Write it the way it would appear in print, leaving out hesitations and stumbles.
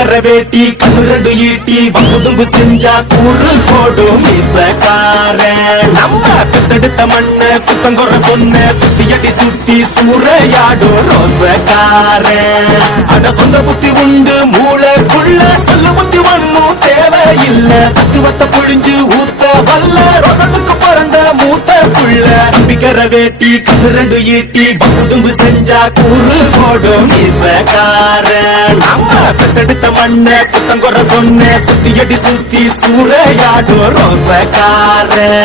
நம்பிக்கற வேட்டி கண்ணு ரெண்டு ஈட்டி வங்குதும்பு செஞ்சா கூறு போடும் மீசக்காரன் நம்ம பெத்தெடுத்த மண்ணு குத்தங்கொற சொன்ன சுத்தியடி சுத்தி சூறையாடும் ரோசக்காரன் அட சொந்த புத்தி உண்டு மூளைக்குள்ள சொல்லு புத்தி ஒண்ணும் தேவையில்ல தத்துவத்தை புழிஞ்சு ஊத்த வல்ல ரோசத்துக்கு பிறந்த மூத்த புள்ள நம்பிக்கற வேட்டி கண்ணு ரெண்டு ஈட்டி வங்குதும்பு செஞ்சா கூறு போடும் மீசக்காரன் நம்ம பெத்தெடுத்த மண்ண குத்தங்கொற சொன்ன சுத்தியடி சுத்தி சூறையாடும் ரோசக்காரன்